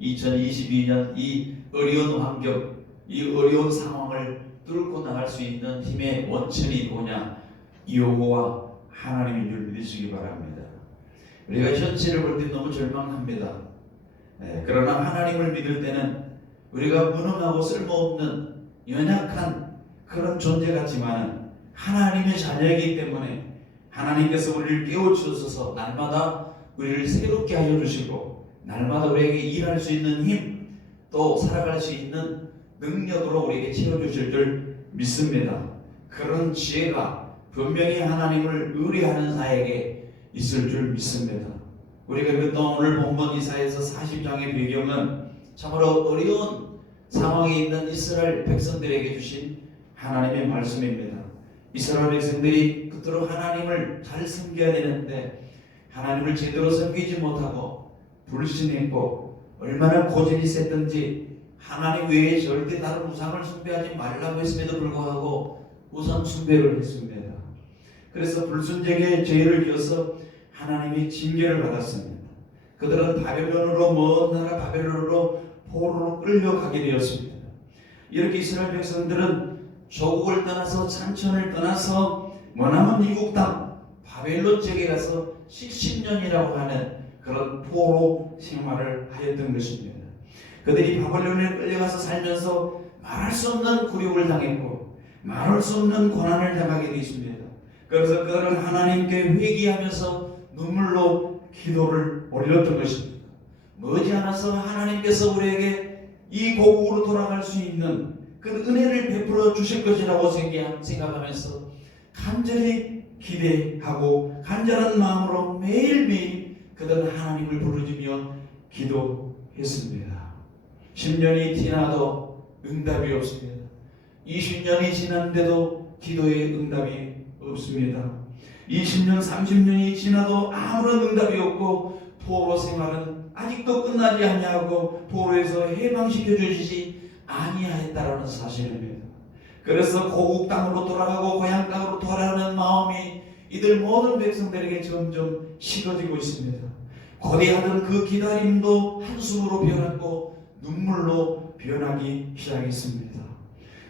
2022년 이 어려운 환경, 이 어려운 상황을 뚫고 나갈 수 있는 힘의 원천이 뭐냐? 여호와 하나님인 줄 믿으시기 바랍니다. 우리가 현실을 볼 때 너무 절망합니다. 그러나 하나님을 믿을 때는 우리가 무능하고 쓸모없는 연약한 그런 존재 같지만 하나님의 자녀이기 때문에 하나님께서 우리를 깨우쳐서 날마다 우리를 새롭게 하여 주시고 날마다 우리에게 일할 수 있는 힘, 또 살아갈 수 있는 능력으로 우리에게 채워주실 줄 믿습니다. 그런 지혜가 분명히 하나님을 의뢰하는 자에게 있을 줄 믿습니다. 우리가 읽었던 오늘 본문 이사야서 40장의 배경은 참으로 어려운 상황에 있는 이스라엘 백성들에게 주신 하나님의 말씀입니다. 이스라엘 백성들이 그토록 하나님을 잘 섬겨야 되는데 하나님을 제대로 섬기지 못하고 불신했고 얼마나 고집이 셌던지 하나님 외에 절대 다른 우상을 숭배하지 말라고 했음에도 불구하고 우상 숭배를 했습니다. 그래서 불순종의 죄를 지어서 하나님이 징계를 받았습니다. 그들은 바벨론으로 먼 나라 바벨론으로 포로로 끌려가게 되었습니다. 이렇게 이스라엘 백성들은 조국을 떠나서 산천을 떠나서 머나먼 이국 땅 바벨론 지역에 가서 70년이라고 하는 그런 포로 생활을 하였던 것입니다. 그들이 바벨론에 끌려가서 살면서 말할 수 없는 굴욕을 당했고 말할 수 없는 고난을 당하게 되었습니다. 그래서 그들은 하나님께 회개하면서 눈물로 기도를 올렸던 것입니다. 머지않아서 하나님께서 우리에게 이 고국으로 돌아갈 수 있는 그 은혜를 베풀어 주실 것이라고 생각하면서 간절히 기대하고 간절한 마음으로 매일매일 그들은 하나님을 부르짖으며 기도했습니다. 10년이 지나도 응답이 없습니다. 20년이 지났는데도 기도의 응답이 없습니다. 20년, 30년이 지나도 아무런 응답이 없고 포로 생활은 아직도 끝나지 아니하고 포로에서 해방시켜 주시지 아니하였다라는 사실입니다. 그래서 고국 땅으로 돌아가고 고향 땅으로 돌아가는 마음이 이들 모든 백성들에게 점점 식어지고 있습니다. 고대하던 그 기다림도 한숨으로 변했고 눈물로 변하기 시작했습니다.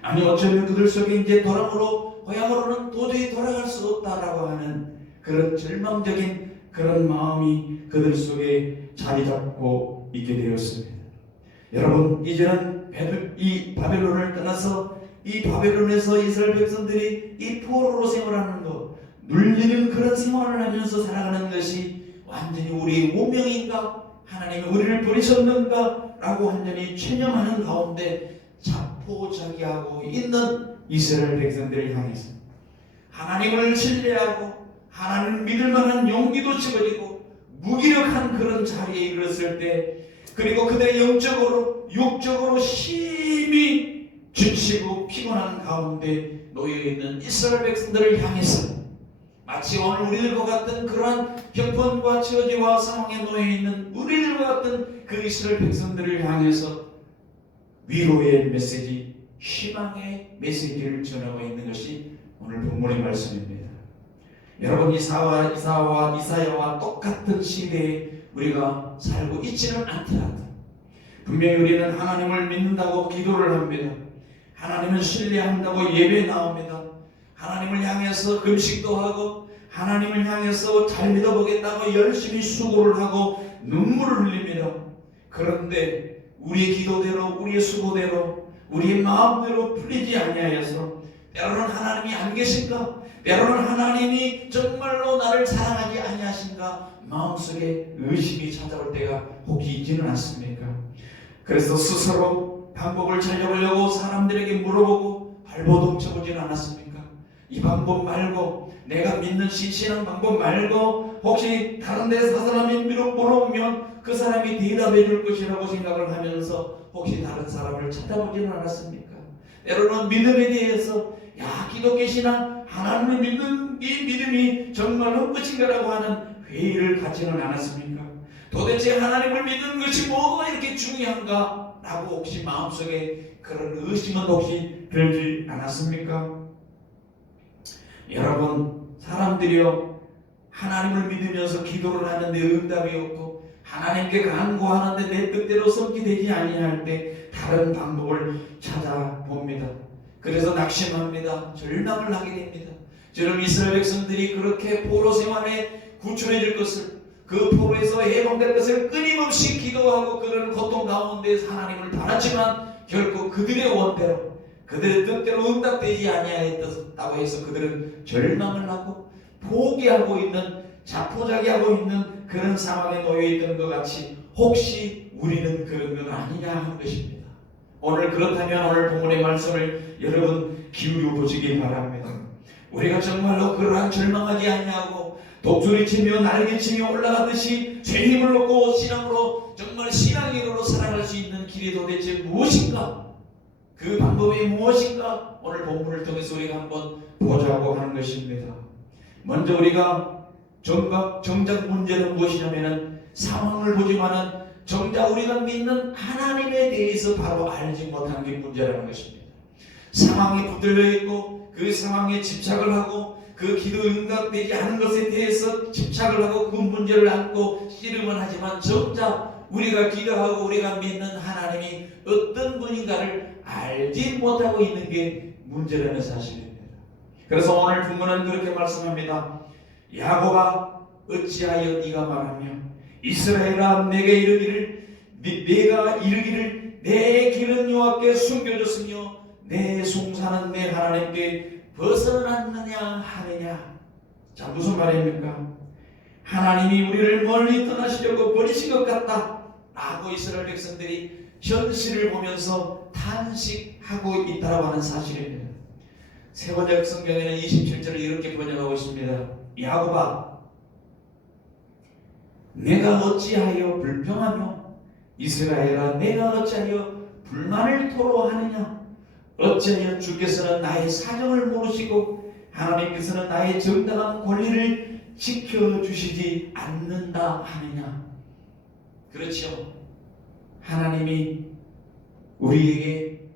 아니 어쩌면 그들 속에 이제 고향으로는 도저히 돌아갈 수 없다라고 하는 그런 절망적인 그런 마음이 그들 속에 자리 잡고 있게 되었습니다. 여러분 이제는 이 바벨론을 떠나서 이 바벨론에서 이스라엘 백성들이 이 포로로 생활하는 것, 눌리는 그런 생활을 하면서 살아가는 것이 완전히 우리의 운명인가? 하나님이 우리를 버리셨는가? 라고 완전히 체념하는 가운데 자포자기하고 있는 이스라엘 백성들을 향해서 하나님을 신뢰하고 하나님을 믿을 만한 용기도 집어지고 무기력한 그런 자리에 이르렀을 때 그리고 그들의 영적으로 육적으로 심히 지치고 피곤한 가운데 놓여있는 이스라엘 백성들을 향해서 마치 오늘 우리들과 같은 그러한 형편과 처지와 상황에 놓여있는 우리들과 같은 그 이스라엘 백성들을 향해서 위로의 메시지, 희망의 메시지를 전하고 있는 것이 오늘 본문의 말씀입니다. 여러분 이사야와 똑같은 시대에 우리가 살고 있지는 않더라도 분명히 우리는 하나님을 믿는다고 기도를 합니다. 하나님을 신뢰한다고 예배에 나옵니다. 하나님을 향해서 금식도 하고 하나님을 향해서 잘 믿어보겠다고 열심히 수고를 하고 눈물을 흘립니다. 그런데 우리의 기도대로 우리의 수고대로 우리의 마음대로 풀리지 아니하여서 때로는 하나님이 안 계신가? 때로는 하나님이 정말로 나를 사랑하지 아니하신가? 마음속에 의심이 찾아올 때가 혹시 있지는 않습니까? 그래서 스스로 방법을 찾아보려고 사람들에게 물어보고 발버둥 쳐보지는 않았습니까? 이 방법 말고 내가 믿는 신앙 방법 말고 혹시 다른 데서 사람이 물어보면 그 사람이 대답해 줄 것이라고 생각을 하면서 혹시 다른 사람을 찾아보지는 않았습니까? 때로는 믿음에 대해서 기독교 신앙 하나님을 믿는 이 믿음이 정말로 끝인가라고 하는 회의를 갖지는 않았습니까? 도대체 하나님을 믿는 것이 뭐가 이렇게 중요한가? 라고 혹시 마음속에 그런 의심은 혹시 들지 않았습니까? 여러분 사람들이요 하나님을 믿으면서 기도를 하는데 응답이 없고 하나님께 간구하는데 내 뜻대로 성취되지 아니할 때 다른 방법을 찾아봅니다. 그래서 낙심합니다. 절망을 하게 됩니다. 저는 이스라엘 백성들이 그렇게 포로 생활에 구출해질 것을, 그 포로에서 해방될 것을 끊임없이 기도하고 그런 고통 가운데서 하나님을 바랐지만 결코 그들의 원대로, 그들의 뜻대로 응답되지 아니하였다고 해서 그들은 절망을 하고 포기하고 있는, 자포자기하고 있는 그런 상황에 놓여 있던 것 같이 혹시 우리는 그런 건 아니냐 하는 것입니다. 오늘 그렇다면 오늘 본문의 말씀을 여러분 기울여 보시기 바랍니다. 우리가 정말로 그러한 절망하지 아니하고 독수리치며 날개치며 올라가듯이 새 힘을 얻고 신앙으로 정말 신앙인으로 살아갈 수 있는 길이 도대체 무엇인가? 그 방법이 무엇인가? 오늘 본문을 통해서 우리가 한번 보자고 하는 것입니다. 먼저 우리가 정작 문제는 무엇이냐면은 상황을 보지만은 정작 우리가 믿는 하나님에 대해서 바로 알지 못한 게 문제라는 것입니다. 상황이 붙들려 있고 그 상황에 집착을 하고 그 기도 응답되지 않은 것에 대해서 집착을 하고 그 문제를 안고 씨름을 하지만 정작 우리가 기도하고 우리가 믿는 하나님이 어떤 분인가를 알지 못하고 있는 게 문제라는 사실입니다. 그래서 오늘 본문은 그렇게 말씀합니다. 야곱아 어찌하여 네가 말하며 이스라엘아 내게 이르기를 내가 이르기를 내 길은 여호와께 숨겨졌으며 내 송사는 내 하나님께 벗어났느냐 하느냐. 자, 무슨 말입니까? 하나님이 우리를 멀리 떠나시려고 버리신 것 같다 라고 이스라엘 백성들이 현실을 보면서 탄식하고 있다고 하는 사실입니다. 세번역 성경에는 27절을 이렇게 번역하고 있습니다. 야곱아 내가 어찌하여 불평하며 이스라엘아 내가 어찌하여 불만을 토로하느냐. 어찌하여 주께서는 나의 사정을 모르시고 하나님께서는 나의 정당한 권리를 지켜주시지 않는다 하느냐. 그렇죠. 하나님이 우리에게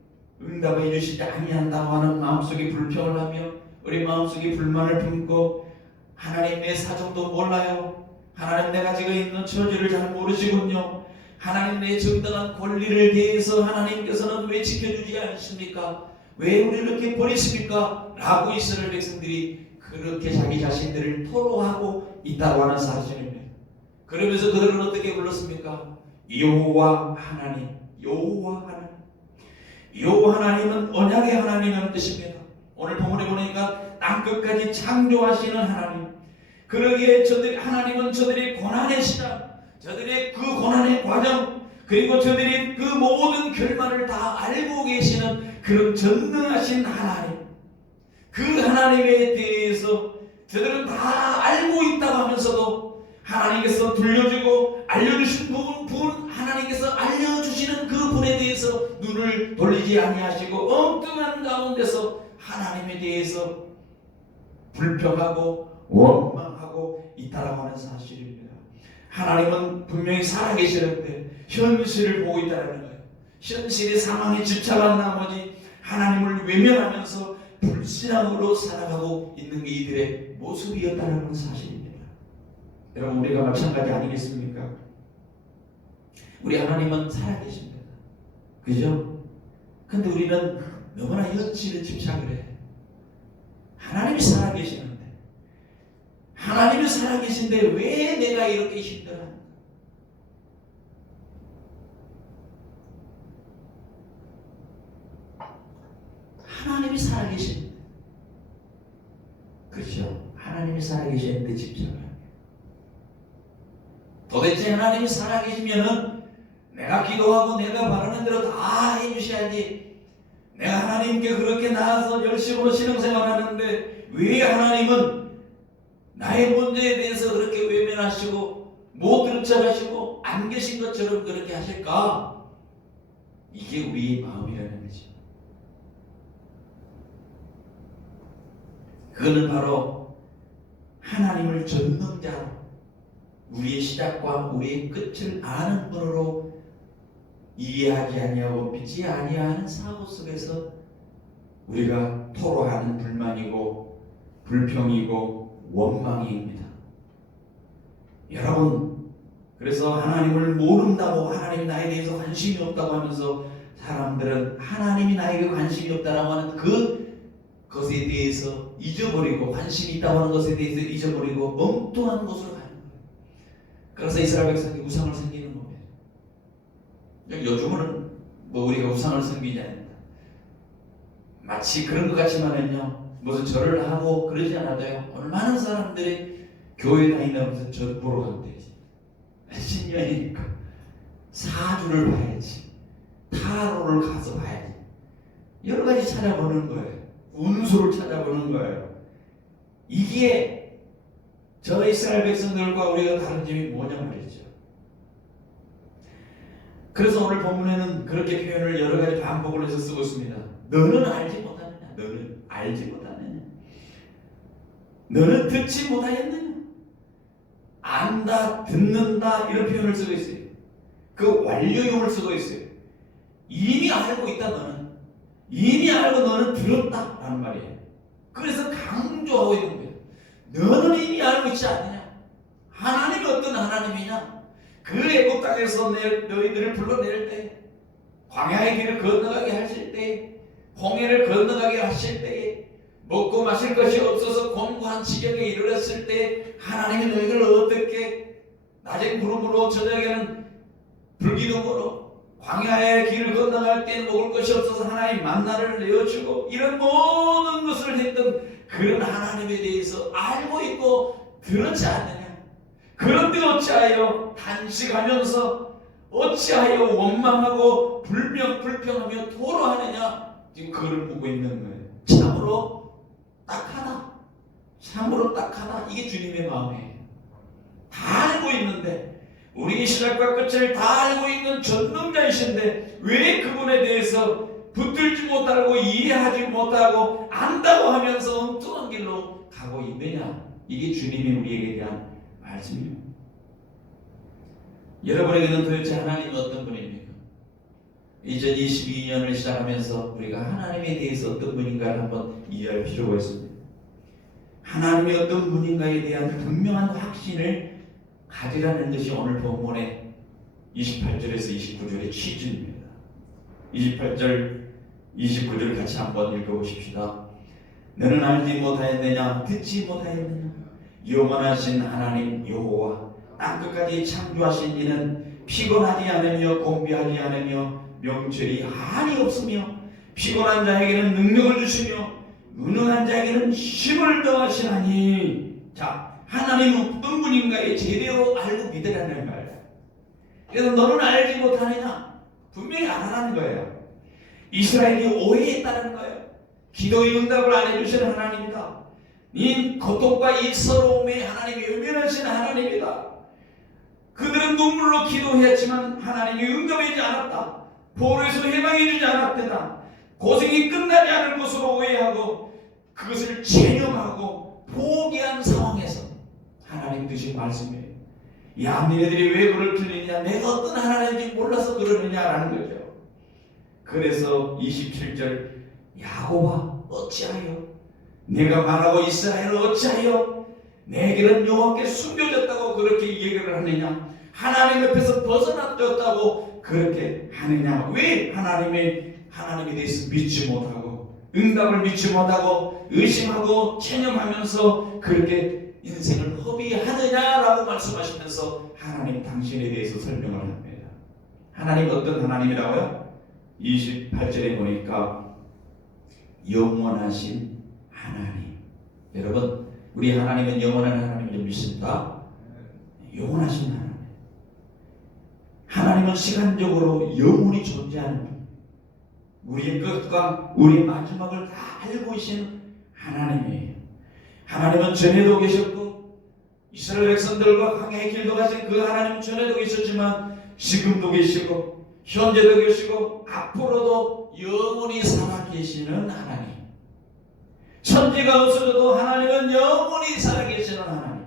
응답해 주시지 아니한다고 하는 마음속에 불평을 하며 우리 마음속에 불만을 품고 하나님 내 사정도 몰라요. 하나님 내가 지금 있는 처지를 잘 모르시군요. 하나님 내 정당한 권리를 대해서 하나님께서는 왜 지켜주지 않습니까? 왜 우리를 이렇게 버리십니까? 라고 이스라엘 백성들이 그렇게 자기 자신들을 토로하고 있다고 하는 사실입니다. 그러면서 그들은 어떻게 불렀습니까? 여호와 하나님, 여호와 하나님. 여호와 하나님은 언약의 하나님이라는 뜻입니다. 오늘 본문에 보니까 땅끝까지 창조하시는 하나님. 그러기에 하나님은 저들의 고난의 시간, 저들의 그 고난의 과정, 그리고 저들이 그 모든 결말을 다 알고 계시는 그런 전능하신 하나님, 그 하나님에 대해서 저들은 다 알고 있다고 하면서도 하나님께서 들려주고 알려주신 분 하나님께서 알려주시는 그 분에 대해서 눈을 돌리지 아니하시고 엉뚱한 가운데서 하나님에 대해서 불평하고 원망하고 있다라고 하는 사실입니다. 하나님은 분명히 살아계시는데 현실을 보고 있다는 거예요. 현실의 상황에 집착한 나머지 하나님을 외면하면서 불신앙으로 살아가고 있는 게 이들의 모습이었다는 사실입니다. 여러분 우리가 마찬가지 아니겠습니까? 우리 하나님은 살아계십니다. 그죠? 근데 우리는 너무나 현실에 집착을 해. 하나님이 살아계시는데 하나님이 살아계신데 왜 내가 이렇게 힘들어하는가? 하나님이 살아계신데, 그렇죠? 하나님이 살아계시는데 집착을 합니다. 도대체 하나님이 살아계시면은 내가 기도하고 내가 바라는 대로 다 해주셔야지. 내가 하나님께 그렇게 나아서 열심으로 신앙생활하는데 왜 하나님은 나의 문제에 대해서 그렇게 외면하시고 못 들은 척 하시고 안 계신 것처럼 그렇게 하실까? 이게 우리의 마음이라는 거지. 그거는 바로 하나님을 전능자로 우리의 시작과 우리의 끝을 아는 분으로 이해하지 아니하고 믿지 아니하는 사고 속에서 우리가 토로하는 불만이고 불평이고 원망입니다. 여러분 그래서 하나님을 모른다고, 하나님이 나에 대해서 관심이 없다고 하면서 사람들은 하나님이 나에게 관심이 없다라고 하는 그것에 대해서 잊어버리고, 관심이 있다고 하는 것에 대해서 잊어버리고 엉뚱한 곳으로 가는 거예요. 그래서 이스라엘 백성이 우상을 섬기는 거예요. 요즘은 뭐 우리가 우상을 섬기지 않는다, 마치 그런 것 같지만은요, 무슨 절을 하고 그러지 않아도요, 얼마나 사람들이 교회 다니면서 절 보러 간대요. 신년이니까 사주를 봐야지, 타로를 가서 봐야지, 여러 가지 찾아보는 거예요. 운수를 찾아보는 거예요. 이게 저 이스라엘 백성들과 우리가 다른 점이 뭐냐 말이죠. 그래서 오늘 본문에는 그렇게 표현을 여러 가지 반복을 해서 쓰고 있습니다. 너는 알지 못하느냐, 너는 알지 못하느냐, 너는 듣지 못하였느냐, 안다, 듣는다, 이런 표현을 쓰고 있어요. 그 완료형을 쓰고 있어요. 이미 알고 있다, 너는. 이미 알고 너는 들었다 라는 말이에요. 그래서 강조하고 있는 거예요. 너는 이미 알고 있지 않느냐. 하나님이 어떤 하나님이냐. 그 애굽 땅에서 너희들을 불러낼 때, 광야의 길을 건너가게 하실 때, 홍해를 건너가게 하실 때, 먹고 마실 것이 없어서 곤고한 지경에 이르렀을 때 하나님이 너희를 어떻게 낮에 구름으로 저녁에는 불기둥으로 광야의 길을 건너갈 때는 먹을 것이 없어서 하나님 만나를 내어주고, 이런 모든 것을 했던 그런 하나님에 대해서 알고 있고 들었지 않느냐. 그런데 어찌하여 단식하면서, 어찌하여 원망하고 불평하며 토로하느냐. 지금 그걸 보고 있는 거예요. 참으로 딱하다, 참으로 딱하다. 이게 주님의 마음이에요. 다 알고 있는데, 우리 시작과 끝을 다 알고 있는 전능자이신데 왜 그분에 대해서 붙들지 못하고 이해하지 못하고 안다고 하면서 엉뚱한 길로 가고 있느냐. 이게 주님이 우리에게 대한 말씀입니다. 여러분에게는 도대체 하나님은 어떤 분입니까? 2022년을 시작하면서 우리가 하나님에 대해서 어떤 분인가를 한번 이해할 필요가 있습니다. 하나님이 어떤 분인가에 대한 분명한 확신을 가지라는 것이 오늘 본문의 28절에서 29절의 취지입니다. 28절, 29절 같이 한번 읽어보십시다. 너는 알지 못하였느냐, 듣지 못하였느냐. 영원하신 하나님 여호와 땅 끝까지 창조하신 이는 피곤하지 않으며 공비하지 않으며 명철이 한이 없으며 피곤한 자에게는 능력을 주시며 무능한 자에게는 힘을 더하시나니. 자, 하나님은 어떤 분인가에 제대로 알고 믿으라는 거예요. 그래서 너는 알지 못하느냐, 분명히 알아라는 거예요. 이스라엘이 오해했다는 거예요. 기도의 응답을 안 해주시는 하나님이다. 이 고통과 이 서러움에 하나님이 외면하시는 하나님이다. 그들은 눈물로 기도했지만 하나님이 응답하지 않았다. 보루에서 해방해주지 않았다. 고생이 끝나지 않을 것으로 오해하고 그것을 체념하고 포기한 상황에서 하나님 드신 말씀이에요. 야, 너희들이 왜 그걸 틀리냐, 내가 어떤 하나님인지 몰라서 그러느냐라는 거죠. 그래서 27절, 야곱아 어찌하여, 내가 말하고 이스라엘 어찌하여 내게는 여호와께 숨겨졌다고 그렇게 얘기를 하느냐, 하나님 옆에서 벗어났다고 그렇게 하느냐. 왜 하나님에 대해서 믿지 못하고 응답을 믿지 못하고 의심하고 체념하면서 그렇게 인생을 허비하느냐라고 말씀하시면서 하나님 당신에 대해서 설명을 합니다. 하나님 어떤 하나님이라고요? 28절에 보니까 영원하신 하나님. 여러분, 우리 하나님은 영원한 하나님을 믿습니다. 영원하신 하나님. 하나님은 시간적으로 영원히 존재하는 분, 우리의 끝과 우리의 마지막을 다 알고 계신 하나님이에요. 하나님은 전에도 계셨고 이스라엘 백성들과 광야의 길도 가신 그 하나님은 전에도 계셨지만 지금도 계시고 현재도 계시고 앞으로도 영원히 살아계시는 하나님. 천지가 없어져도 하나님은 영원히 살아계시는 하나님.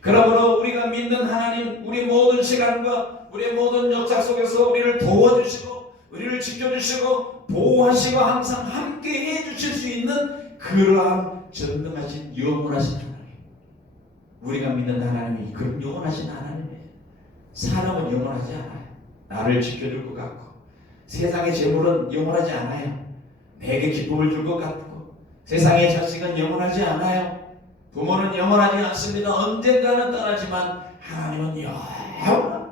그러므로 우리가 믿는 하나님, 우리 모든 시간과 우리 모든 역사 속에서 우리를 도와주시고 우리를 지켜주시고 보호하시고 항상 함께 해주실 수 있는 그러한 전능하신 영원하신 하나님, 우리가 믿는 하나님이 그런 영원하신 하나님이에요. 사람은 영원하지 않아요. 나를 지켜줄 것 같고 세상의 재물은 영원하지 않아요. 내게 기쁨을 줄 것 같고 세상의 자식은 영원하지 않아요. 부모는 영원하지 않습니다. 언젠가는 떠나지만 하나님은 영원합니다.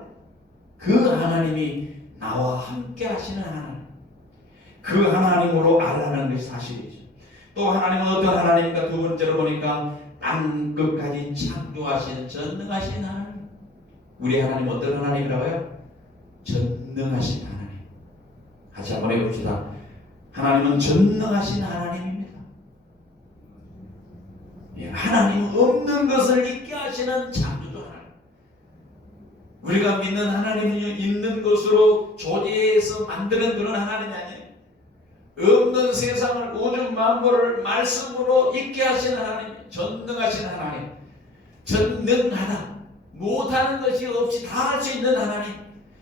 그 하나님이 나와 함께 하시는 하나님, 그 하나님으로 알라는 것이 사실이죠. 또 하나님은 어떤 하나님인가? 두 번째로 보니까 땅 끝까지 창조하신 전능하신 하나님. 우리 하나님 어떤 하나님이라고요? 전능하신 하나님. 같이 한번 해봅시다. 하나님은 전능하신 하나님입니다. 하나님 없는 것을 있게 하시는 창조주 하나님. 우리가 믿는 하나님이 있는 것으로 조제해서 만드는 그런 하나님이 아니에요. 없는 세상을 우주 만물을 말씀으로 있게 하시는 하나님, 전능하신 하나님, 전능하다, 못하는 것이 없이 다 할 수 있는 하나님,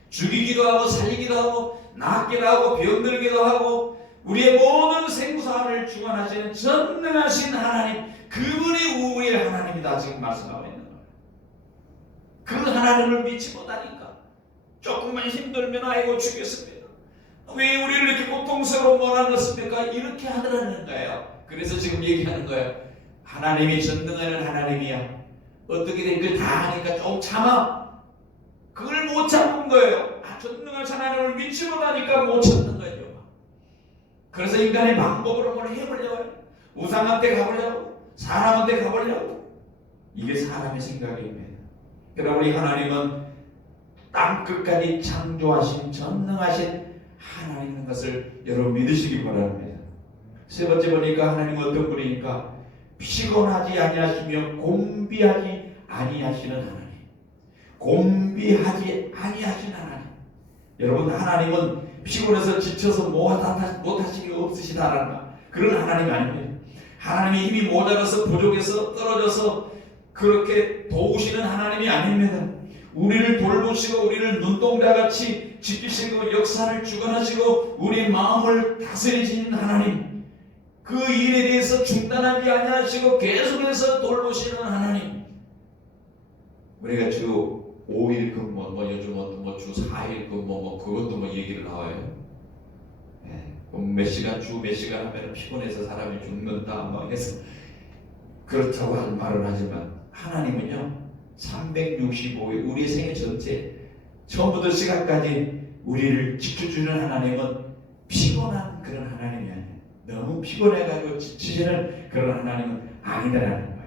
죽이기도 하고 살리기도 하고 낫기도 하고 병들기도 하고 우리의 모든 생사를 주관하시는 전능하신 하나님, 그분이 우리의 하나님이다 지금 말씀하고 있는 거예요. 그 하나님을 믿지 못하니까 조금만 힘들면 아이고 죽겠습니다. 왜 우리를 이렇게 고통스러워 몰아넣습니까? 이렇게 하더라는 거예요. 그래서 지금 얘기하는 거예요. 하나님이 전능하는 하나님이야. 어떻게 된 걸 다 하니까 좀 참아. 그걸 못 참는 거예요. 전능한 하나님을 믿지 못하니까 못 참는 거죠. 그래서 인간의 방법으로 뭘 해보려고 해요. 우상한테 가보려고, 사람한테 가보려고. 이게 사람의 생각입니다. 그러나 우리 하나님은 땅 끝까지 창조하신 전능하신 하나님인 것을 여러분 믿으시기 바랍니다. 세 번째 보니까 하나님은 어떤 분이니까 피곤하지 아니하시며 곤비하지 아니하시는 하나님. 곤비하지 아니하시는 하나님. 여러분 하나님은 피곤해서 지쳐서 못하시기 없으시다라는 그런 하나님이 아닙니다. 하나님의 힘이 모자라서 부족해서 떨어져서 그렇게 도우시는 하나님이 아닙니다. 우리를 돌보시고 우리를 눈동자같이 지키시고 역사를 주관하시고 우리 마음을 다스리시는 하나님, 그 일에 대해서 중단하지 아니하시고 계속해서 돌보시는 하나님. 우리가 주 5일 근무, 요즘 주 4일 근무, 그것도 얘기를 나와요. 몇 시간, 주 몇 시간 하면 피곤해서 사람이 죽는다 해서 그렇다고 말을 하지만 하나님은요 365일 우리 생애 전체 처음부터 시간까지 우리를 지켜주는 하나님은 피곤한 그런 하나님이 아니에요. 너무 피곤해가지고 지치시는 그런 하나님은 아니다라는 거예요.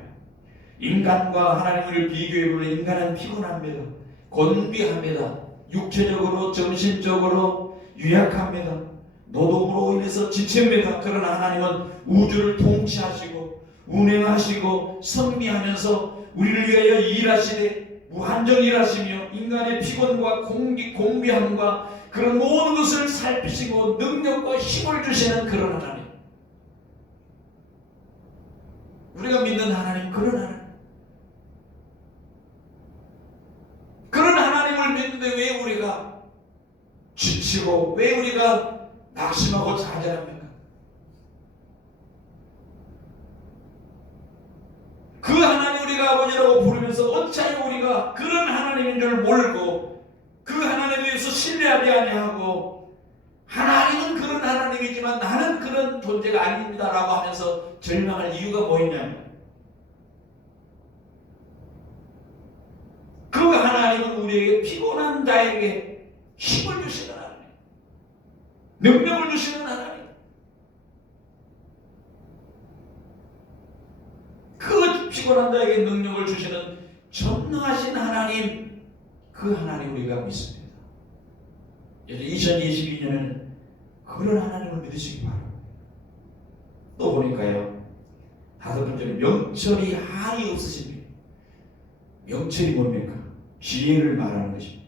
인간과 하나님을 비교해보면 인간은 피곤합니다. 곤비합니다. 육체적으로 정신적으로 유약합니다. 노동으로 인해서 지칩니다. 그러나 하나님은 우주를 통치하시고 운행하시고 섭리하면서 우리를 위하여 일하시되 무한정 일하시며 인간의 피곤과 공비함과 그런 모든 것을 살피시고 능력과 힘을 주시는 그런 하나님. 우리가 믿는 하나님 그런 하나님. 그런 하나님을 믿는데 왜 우리가 지치고 왜 우리가 낙심하고 좌절합니까? 그 하나님 우리가 아버지라고 부르면서 어찌하여 우리가 그런 하나님인 줄 모르고 그 하나님에 대해서 신뢰하지 아니하고 하나님은 그런 하나님이지만 나는 그런 존재가 아닙니다 라고 하면서 절망할 이유가 뭐였냐면 그 하나님은 우리에게 피곤한 자에게 힘을 주시는 하나님, 능력을 주시는 하나님, 그 피곤한 자에게 능력을 주시는 전능하신 하나님, 그 하나님 우리가 믿습니다. 2022년에는 그런 하나님을 믿으시기 바랍니다. 또 보니까요, 다섯 번째는 명철이 한이 없으십니다. 명철이 뭡니까? 지혜를 말하는 것입니다.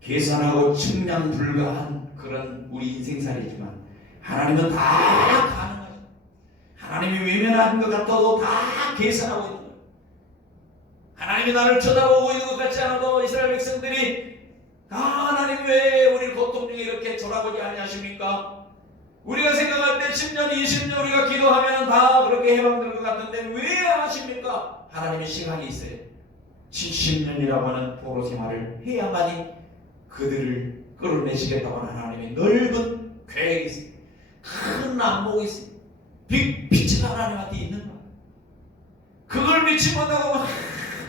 계산하고 측량 불가한 그런 우리 인생살이지만 하나님은 다 가능하죠. 하나님이 외면한 것 같아도 다 계산하고 있는 거예요. 하나님이 나를 쳐다보고 있는 것 같지 않아도 이스라엘 백성들이 하나님 왜 우리를 고통 중에 이렇게 돌아보지 아니하십니까? 우리가 생각할 때 10년, 20년 우리가 기도하면 다 그렇게 해방될 것 같은데 왜 안 하십니까? 하나님의 시간이 있어요. 70년이라고 하는 포로 생활을 해야만이 그들을 끌어내시겠다고 하는 하나님의 넓은 계획이 있습니다. 큰 안목이 있습니다. 빛이 하나님한테 있는 거예요. 그걸 믿지 못하고 막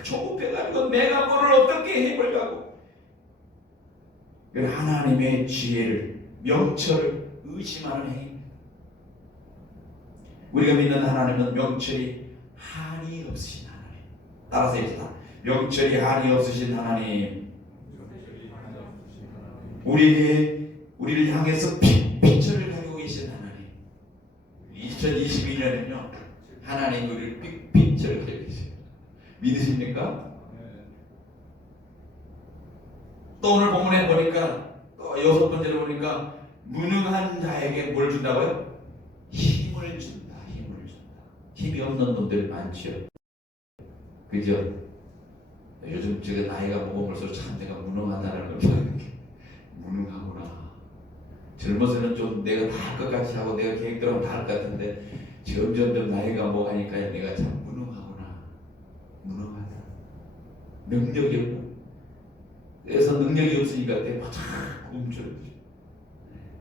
조급해가지고 내가 뭐를 어떻게 해보려고 하나님의 지혜를, 명철을 의심하는 행위. 우리가 믿는 하나님은 명철이 한이 없으신 하나님. 따라서 해봅시다. 명철이 한이 없으신 하나님. 우리를 향해서 빛을 가지고 계신 하나님. 2022년에는요 하나님 우리를 빛을 가지고 계세요. 믿으십니까? 또 오늘 본문에 보니까 또 6번째로 보니까 무능한 자에게 뭘 준다고요? 힘을 준다. 힘을 준다. 힘이 없는 놈들 많죠. 그죠? 요즘 제가 나이가 먹으면서 참 내가 무능하다는 걸 보는 게 무능하구나. 젊어서는 좀 내가 다 할 것 같이 하고 내가 계획대로 다 할 것 같은데 점점 나이가 먹으니까 내가 참 무능하구나. 무능하다. 능력이 없고 그래서 능력이 없으니까 내가 자꾸 움츠러들죠.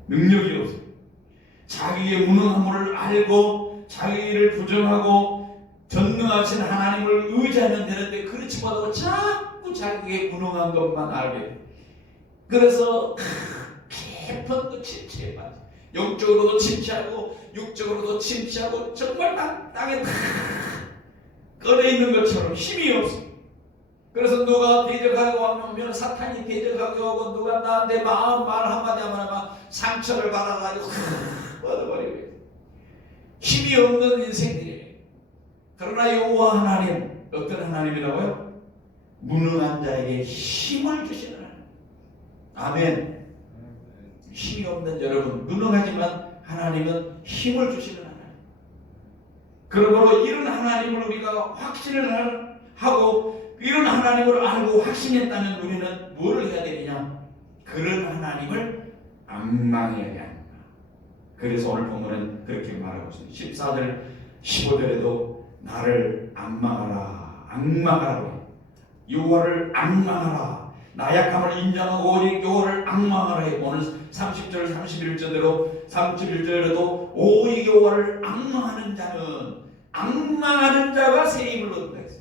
능력이 없어. 자기의 무능함을 알고 자기를 부정하고 전능하신 하나님을 의지하면 되는데 그렇지 못하고 자꾸 자기의 무능한 것만 알게 돼. 그래서 깊은 그 침체에 빠져. 영적으로도 침체하고 육적으로도 침체하고 정말 땅에 다 꺼내 있는 것처럼 힘이 없어. 그래서 누가 대적하고 오면 사탄이 대적하고 오고 누가 나한테 말 한마디 하면 막 상처를 받아가지고 뻗어버리고 힘이 없는 인생들이에요. 그러나 여호와 하나님 어떤 하나님이라고요? 무능한 자에게 힘을 주시는 하나님. 아멘. 힘이 없는 여러분, 무능하지만 하나님은 힘을 주시는 하나님. 그러므로 이런 하나님을 우리가 확신을 하고 이런 하나님을 알고 확신했다면 우리는 뭐를 해야 되느냐? 그런 하나님을 앙망해야 합니다. 그래서 오늘 본문은 그렇게 말하고 있습니다. 14절 15절에도 나를 앙망하라. 앙망하라. 여호와를 앙망하라. 나약함을 인정하고 오직 여호와를 앙망하라. 오늘 30절 31절에도 오직 여호와를 앙망하는 자가 새 힘을 얻는다 했어요.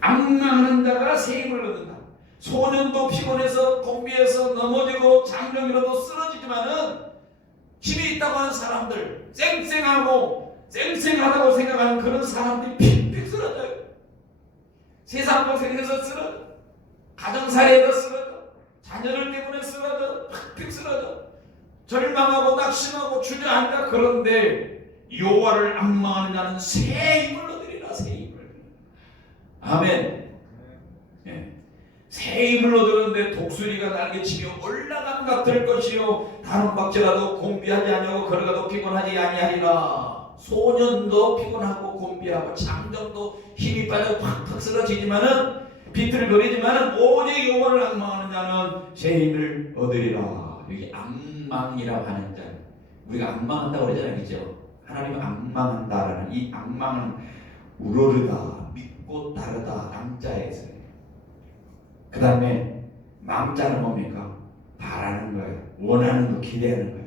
앙망하는 자가 새 힘을 얻는다. 소년도 피곤해서 공비해서 넘어지고 장정이라도 쓰러지지만은 힘이 있다고 하는 사람들, 쌩쌩하다고 생각하는 그런 사람들이 픽픽 쓰러져요. 세상 고생해서 쓰러져, 가정살이에서 쓰러져, 자녀들 때문에 쓰러져, 픽픽 쓰러져, 절망하고 낙심하고 주저앉아. 그런데 여호와를 앙망하는 자는 새 힘을 얻으리라. 새 힘을. 아멘. 예. 새 힘을 얻으는데 독수리가 날개치며 올라감 같을 것이요 다른 박질라도 곤비하지 아니하고 걸어가도 피곤하지 아니하리라. 소년도 피곤하고 곤비하고 장정도 힘이 빠져 팍팍 쓰러지지만은 비틀거리지만은 오직 여호와를 앙망하는 자는 새 힘을 얻으리라. 여기 앙망이라고 하는 자, 우리가 앙망한다고 그러잖아요, 그죠? 하나님은 앙망한다라는 이 앙망은 우러르다, 믿고 따르다, 앙자에서. 그 다음에 망자는 뭡니까? 바라는 거예요. 원하는 거, 기대하는 거예요.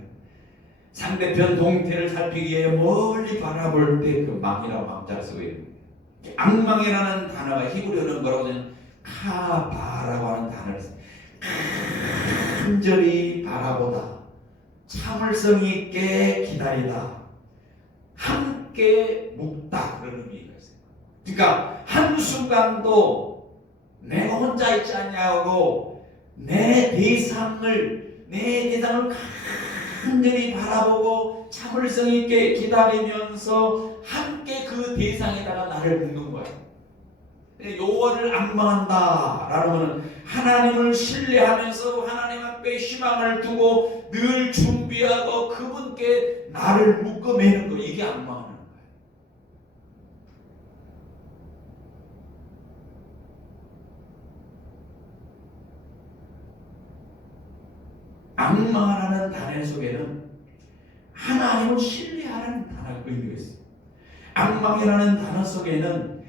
상대편 동태를 살피기 위해 멀리 바라볼 때 그 망이라고 망자를 쓰고 있는 거예요. 앙망이라는 단어가 히브리어는 뭐라고 하냐면 카바라고 하는 단어를 써요. 간절히 바라보다, 참을성 있게 기다리다, 함께 묵다, 그런 의미가 있어요. 그러니까 한순간도 내가 혼자 있지 않냐고 내 대상을 간절히 바라보고 참을성 있게 기다리면서 함께 그 대상에다가 나를 묻는 거예요. 여호와를 앙망한다 라는 하나님을 신뢰하면서 하나님 앞에 희망을 두고 늘 준비하고 그분께 나를 묶어매는 거, 이게 앙망하는 거예요. 앙망하라는 단어 속에는 하나님을 신뢰하라는 단어가 의미가 있어요. 앙망이라는 단어 속에는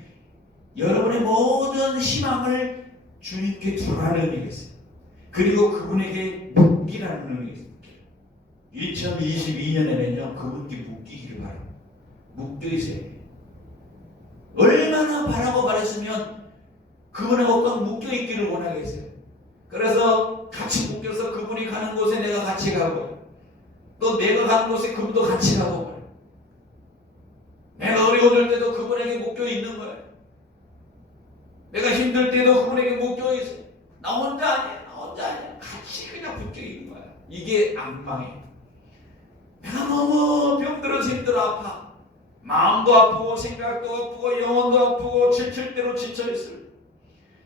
여러분의 모든 희망을 주님께 두라는 의미겠어요. 그리고 그분에게 묶이라는 의미겠어요. 2022년에는요 그분께 묶이기를 바랍니다. 묶여 있어야 돼요. 얼마나 바라고 바랬으면 그분하고 꽉 묶여 있기를 원하겠어요. 그래서 같이 묶여서 그분이 가는 곳에 내가 같이 가고, 또 내가 가는 곳에 그분도 같이 가고, 내가 어려울 때도 그분에게 묶여 있는 거예요. 내가 힘들 때도 그분에게 묶여 있어요. 나 혼자 아니야. 같이 그냥 묶여 있는 거야. 이게 악망이에요. 내가 너무 병들어서 힘들어 아파. 마음도 아프고 생각도 아프고 영혼도 아프고 지칠 대로 지쳐있어요.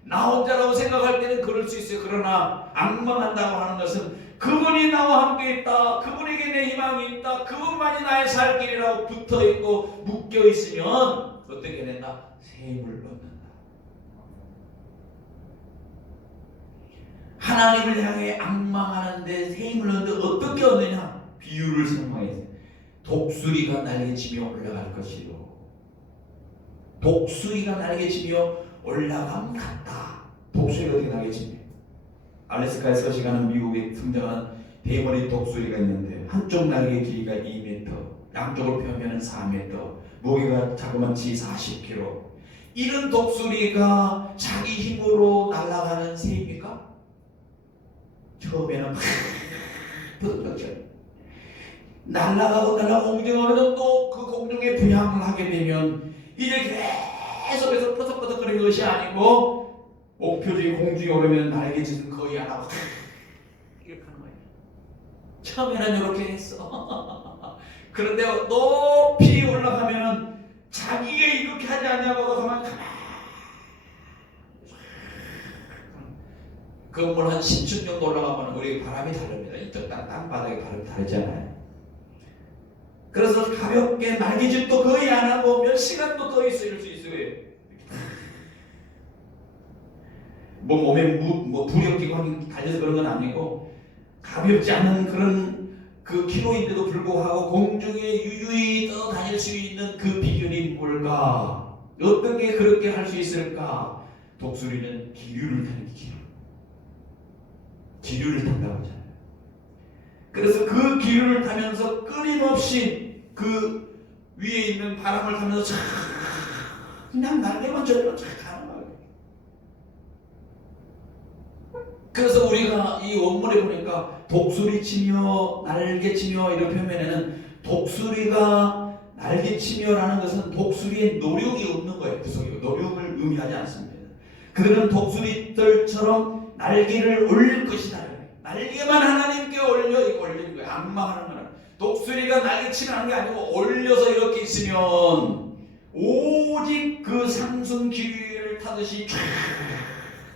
나 혼자라고 생각할 때는 그럴 수 있어요. 그러나 악망한다고 하는 것은 그분이 나와 함께 있다, 그분에게 내 희망이 있다, 그분만이 나의 살 길이라고 붙어있고 묶여있으면 어떻게 된다? 새 힘을 얻는다. 하나님을 향해 악망하는데 새 힘을 얻는데 어떻게 얻느냐? 비유를 설명했어요. 독수리가 날개치며 올라갈 것이요, 독수리가 날개치며 올라감 같다. 독수리가 어떻게 날개칩니까? 알래스카에 서식하는 미국에 등장하는 대머리 독수리가 있는데 한쪽 날개 길이가 2m, 양쪽을 펴면 4m, 무게가 자그마치 40kg. 이런 독수리가 자기 힘으로 날아가는 새입니까? 처음에는 막 부득부득 날아가고 공중을 또 그 공중에 부양을 하게 되면 이제 계속해서 퍼석퍼석거리는 것이 아니고 목표지 공중에 오르면 날개짓은 거의 안 하고 이렇게 하는 거예요. 처음에는 이렇게 했어. 그런데 높이 올라가면 자기가 이렇게 하지 않냐고 가만 건물 한 10층 정도 올라가면 우리 바람이 다릅니다. 이쪽 땅바닥에 바람이 다르잖아요. 그래서 가볍게 날개짓도 거의 안 하고 몇 시간도 더 있을 수 있어요. 뭐 몸에 부력기관이 달려서 그런 건 아니고 가볍지 않은 그런 그 키로인데도 불구하고 공중에 유유히 떠다닐 수 있는 그 비결이 뭘까? 어떻게 그렇게 할 수 있을까? 독수리는 기류를 타는 기류를 탄다고 하잖아요. 그래서 그 기류를 타면서 끊임없이 그 위에 있는 바람을 타면서 그냥 날개만 저리로 가는 거예요. 그래서 우리가 이 원문에 보니까 독수리치며 날개치며 이런 표현에는 독수리가 날개치며라는 것은 독수리의 노력이 없는 거예요. 그 속에 노력을 의미하지 않습니다. 그들은 독수리들처럼 날개를 올릴 것이다. 날개만 하나님께 올려 이거 올리는 거예요. 악망하는 거는 독수리가 날개치는 게 아니고 올려서 이렇게 있으면 오직 그 상승 기류를 타듯이 쫙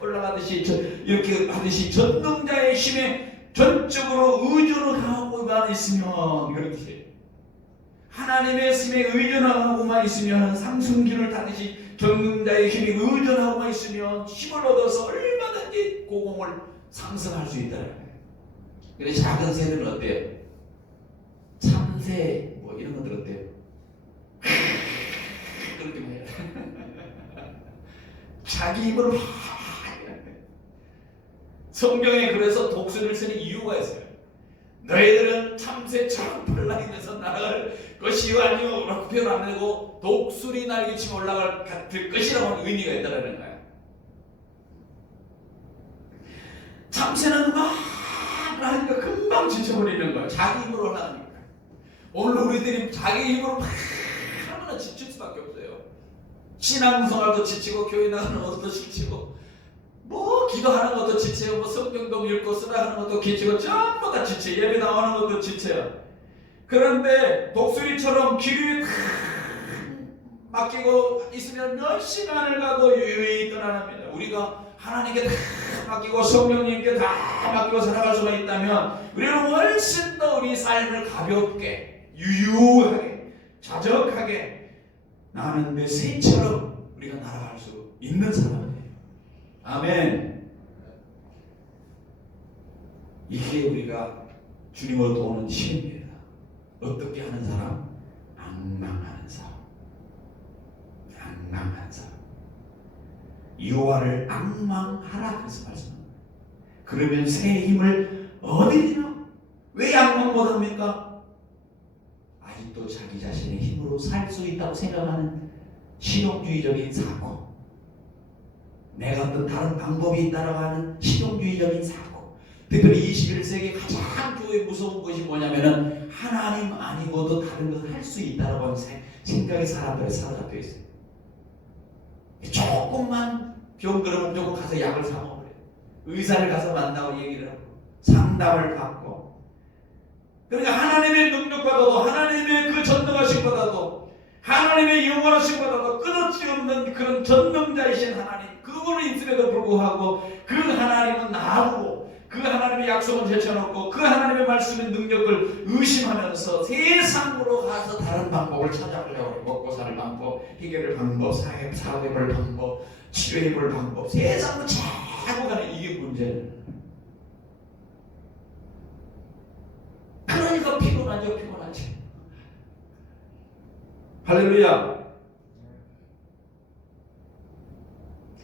올라가듯이 이렇게 하듯이 전능자의 힘에 전적으로 의존하고만 있으면 그렇게 하나님의 힘에 의존하고만 있으면 상승기를 타듯이 전능자의 힘에 의존하고만 있으면 힘을 얻어서 얼마든지 고공을 상승할 수 있다는 거예요. 근데 작은 새들은 어때요? 참새 뭐 이런 것들 어때요? 그렇게 해요. 자기 힘으로 성경에 그래서 독수리를 쓰는 이유가 있어요. 너희들은 참새처럼 펄나이면서 날아갈 것이 아니오 라고 표현 안 하고 독수리 날개치며 올라갈 같을 것이라고 하는 의미가 있다는 거예요. 참새는 막 하니까 금방 지쳐버리는 거예요. 자기 힘으로 올라가니까. 오늘 우리들이 자기 힘으로 막 하면 지칠 수밖에 없어요. 신앙생활도 지치고 교회 나가는 것도 지치고 뭐 기도하는 것도 지쳐요. 뭐 성경도 읽고 쓰라 하는 것도 지치고 전부 다 지쳐요. 예배 나오는 것도 지쳐요. 그런데 독수리처럼 기류에 맡기고 있으면 몇 시간을 가도 유유히 떠나갑니다. 우리가 하나님께 다 맡기고 성령님께 다 맡기고 살아갈 수가 있다면 우리는 훨씬 더 우리 삶을 가볍게 유유하게 자적하게 나는데 새처럼 우리가 날아갈 수 있는 사람이에요. 아멘. 이게 우리가 주님으로 도우는 힘입니다. 어떻게 하는 사람? 악망하는 사람. 악망한 사람. 여호와를 앙망하라 그래서 말씀합니다. 그러면 새 힘을 얻으리라. 왜 앙망 못합니까? 아직도 자기 자신의 힘으로 살 수 있다고 생각하는 실용주의적인 사고, 내가 어떤 다른 방법이 있다라고 하는 실용주의적인 사고, 특별히 21세기 가장 교회의 무서운 것이 뭐냐면은 하나님 아니고도 다른 것을 할 수 있다라고 하는 생각이 사람들에 사로잡혀 있어요. 조금만 병 그러면 조금 가서 약을 사 먹어요. 의사를 가서 만나고 얘기를 하고 상담을 받고, 그러니까 하나님의 능력보다도, 하나님의 그 전능하심보다도, 하나님의 영원하심보다도 끝없이 없는 그런 전능자이신 하나님, 그분이 있음에도 불구하고 그 하나님은 나하고 그 하나님의 약속은 제쳐놓고 그 하나님의 말씀의 능력을 의심하면서 세상으로 가서 다른 방법을 찾아보려고 해요. 먹고 살 방법, 해결할 방법, 사회볼 방법, 치료해볼 방법, 세상으로 자꾸 가는 이게 문제예요. 그러니까 피곤하죠. 할렐루야.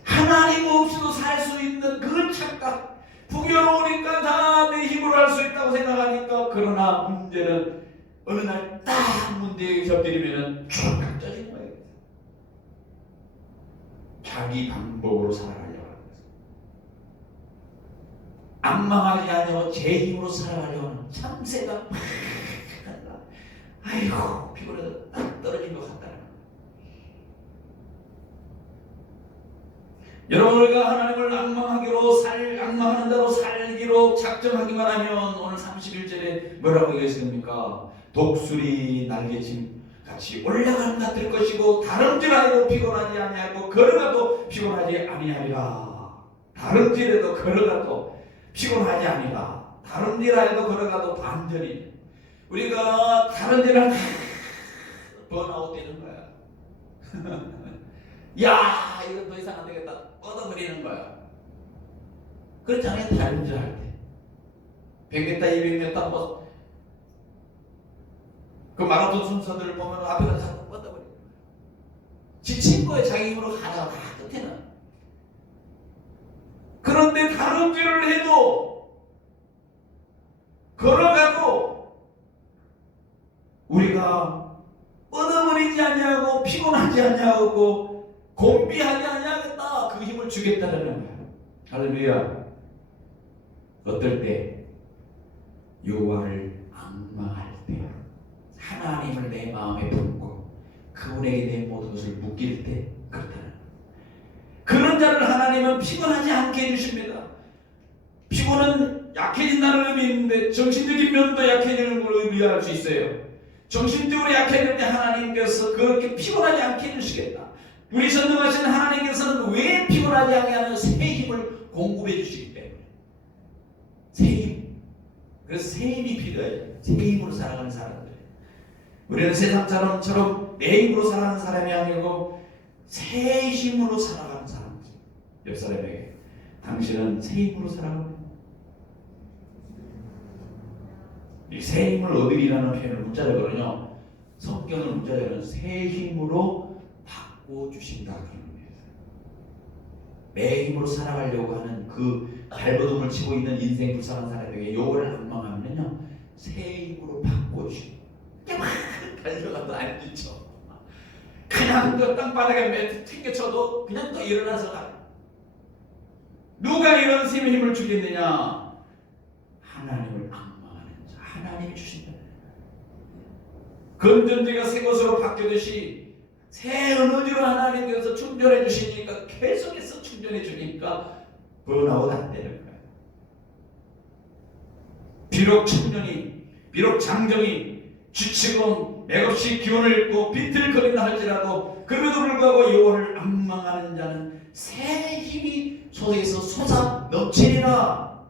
하나님 없이도 살 수 있는 그 착각, 부여로우니까 다 내 힘으로 할 수 있다고 생각하니까, 그러나 문제는 어느 날 딱 문제에 곁들이면은 쭉 찢어진 거예요. 자기 방법으로 살아가려고 하는 거예요. 앙망하지 않으려 제 힘으로 살아가려고 하는 참새가 막 간다. 아이고 피곤해서 딱 떨어진 것 같다. 여러분, 우리가 하나님을 앙망하는 자로 살기로 작정하기만 하면 오늘 31절에 뭐라고 얘기했습니까? 독수리 날개침 같이 올라가는 것 될 것이고 다름질하여도 피곤하지 아니하고 걸어가도 피곤하지 아니하리라. 다름질해도 걸어가도 피곤하지 아니라. 다름질하여도 걸어가도 반절이. 우리가 다름질을 번아웃 되는 거야. 야, 이거 더 이상 안 되겠다. 뻗어버리는 거야. 그렇잖아요. 다른 줄 할 때 100m, 200m 뭐 그 마라톤 순서들을 보면 앞에 가서 자꾸 뻗어버려. 지친 거에 자기 힘으로 가다가 다 끝에는. 그런데 다른 길을 해도 걸어가도 우리가 뻗어버리지 아니하고 피곤하지 아니하고 곤비하지 아니하겠다, 그 힘을 주겠다는 거야. 할렐루야. 어떨 때? 여호와를 앙망할 때, 하나님을 내 마음에 품고 그분에게 내 모든 것을 맡길 때, 그렇다는 거야. 그런 자를 하나님은 피곤하지 않게 해주십니다. 피곤은 약해진다는 의미 있는데 정신적인 면도 약해지는 걸 의미할 수 있어요. 정신적으로 약해질 때 하나님께서 그렇게 피곤하지 않게 해주시겠다. 우리 전능하신 하나님께서는 왜 피곤하지 않게 하는 새 힘을 공급해 주시기 때문에. 새 힘. 그래서 새 힘이 필요해요. 새 힘으로 살아가는 사람들. 우리는 세상 사람처럼 내 힘으로 살아가는 사람이 아니고 새 힘으로 살아가는 사람들. 옆 사람에게 당신은 새 힘으로 살아갑니다. 이 새 힘을 얻으리라는 표현을 문자적으로는요, 성경을 문자적으로는 새 힘으로 바꿔주신다 그런 의미예요. 내 힘으로 살아가려고 하는 그 발버둥을 치고 있는 인생 불쌍한 사람에게 요거를 앙망하면요, 새 힘으로 바꿔주신다. 막 달려가도 안 지쳐. 그냥 그 땅바닥에 매트 튕겨쳐도 그냥 또 일어나서 가. 누가 이런 힘을 주겠느냐? 하나님을 앙망하는 자, 하나님이 주신다. 건전지가 새 것으로 바뀌듯이 새 에너지로 하나님께서 충전해 주시니까, 계속해서 충전해 주니까 번아웃 안 되는 거예요. 비록 청년이, 비록 장정이 지치고 맥없이 기운을 잃고 비틀거린다 할지라도 그럼에도 불구하고 여호와를 앙망하는 자는 새 힘이 속에서 솟아 넘치리라.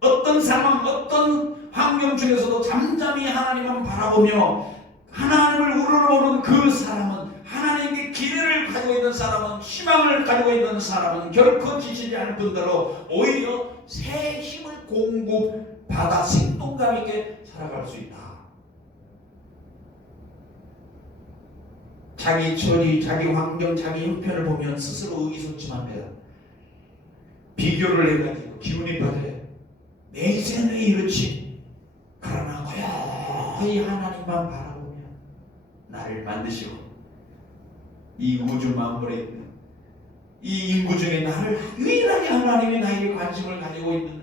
어떤 상황, 어떤 환경 중에서도 잠잠히 하나님만 바라보며 하나님을 우러러보는 그 사람은, 하나님께 기대를 가지고 있는 사람은, 희망을 가지고 있는 사람은 결코 지치지 않을 뿐더러 오히려 새 힘을 공급받아 생동감 있게 살아갈 수 있다. 자기 처지, 자기 환경, 자기 형편을 보면 스스로 의기소침합니다. 비교를 해가지고 기운이 빠져요. 내 인생은 왜 이렇지? 그러나 거의 하나님만 바라보며 나를 만드시고 이 우주 만물에 있는 이 인구 중에 나를 유일하게 하나님이 나에게 관심을 가지고 있는,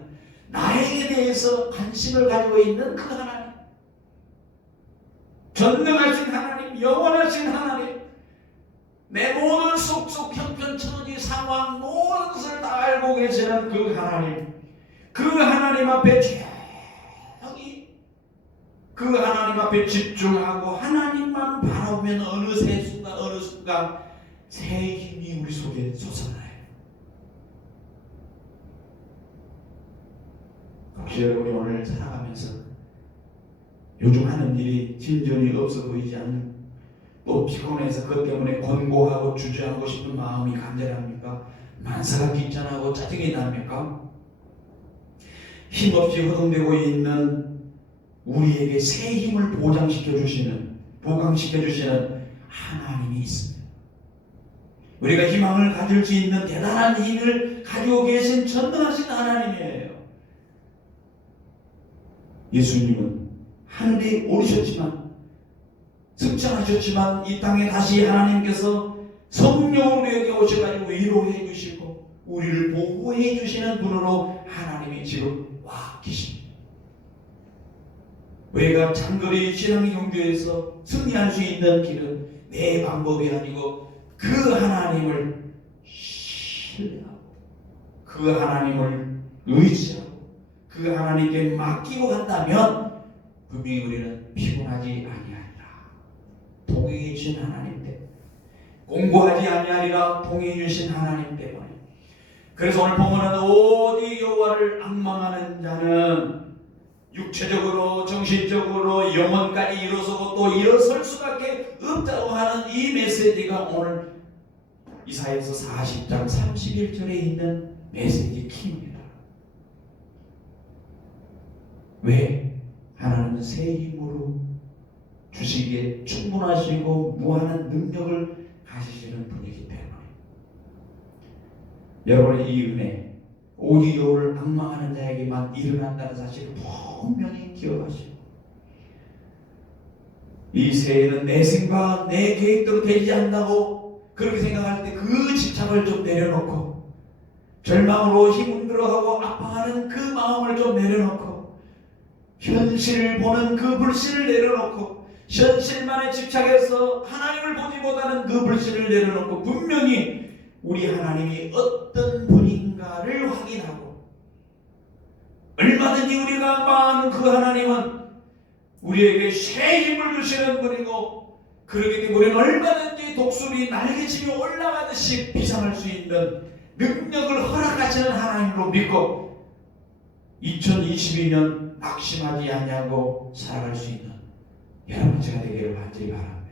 나에게 대해서 관심을 가지고 있는 그 하나님, 전능하신 하나님, 영원하신 하나님, 내 모든 속속 형편 처지 상황 모든 것을 다 알고 계시는 그 하나님, 그 하나님 앞에 조용히 그 하나님 앞에 집중하고 하나님만 바라보면 어느 순간 새 힘이 우리 속에 솟아나요. 혹시 여러분이 오늘 살아가면서 요즘 하는 일이 진전이 없어 보이지 않는, 또 피곤해서 그것 때문에 권고하고 주저하고 싶은 마음이 간절합니까? 만사가 귀찮하고 짜증이 납니까? 힘없이 허둥대고 있는 우리에게 새 힘을 보강시켜 주시는 하나님이 있습니다. 우리가 희망을 가질 수 있는 대단한 힘을 가지고 계신 전능하신 하나님이에요. 예수님은 하늘에 오르셨지만, 승천하셨지만 이 땅에 다시 하나님께서 성령으로 우리에게 오셔가지고 위로해 주시고 우리를 보호해 주시는 분으로 하나님이 지금 와 계십니다. 우리가 장거리 신앙 경주에서 승리할 수 있는 길은 내 방법이 아니고 그 하나님을 신뢰하고 그 하나님을 의지하고 그 하나님께 맡기고 간다면 분명히 우리는 피곤하지 아니하리라. 동행해 주신 하나님 때문에, 공고하지 아니하리라 동행해 주신 하나님 때문에. 그래서 오늘 보면은 오직 여호와를 앙망하는 자는 육체적으로 정신적으로 영혼까지 일어서고 또 일어설 수밖에 없다고 하는 이 메시지가 오늘 이사야서 40장 31절에 있는 메시지 킴입니다. 왜? 하나님은 새 힘으로 주시기에 충분하시고 무한한 능력을 가지시는 분이기 때문에 여러분의 이 은혜, 오직 여호와를 앙망하는 자에게만 일어난다는 사실을 분명히 기억하시고, 이 새해는 내 생각, 내 계획대로 되지 않는다고 그렇게 생각할 때 그 집착을 좀 내려놓고, 절망으로 힘을 들어가고 아파하는 그 마음을 좀 내려놓고, 현실을 보는 그 불신을 내려놓고, 현실만에 집착해서 하나님을 보지 못하는 그 불신을 내려놓고 분명히 우리 하나님이 어떤 분인가를 확인하고, 얼마든지 우리가 앙망하는 그 하나님은 우리에게 새 힘을 주시는 분이고, 그렇기 때문에 우리는 얼마든지 독수리 날개치며 올라가듯이 비상할 수 있는 능력을 허락하시는 하나님으로 믿고 2022년 낙심하지 아니하고 살아갈 수 있는 여러분 제가 되기를 간절히 바랍니다.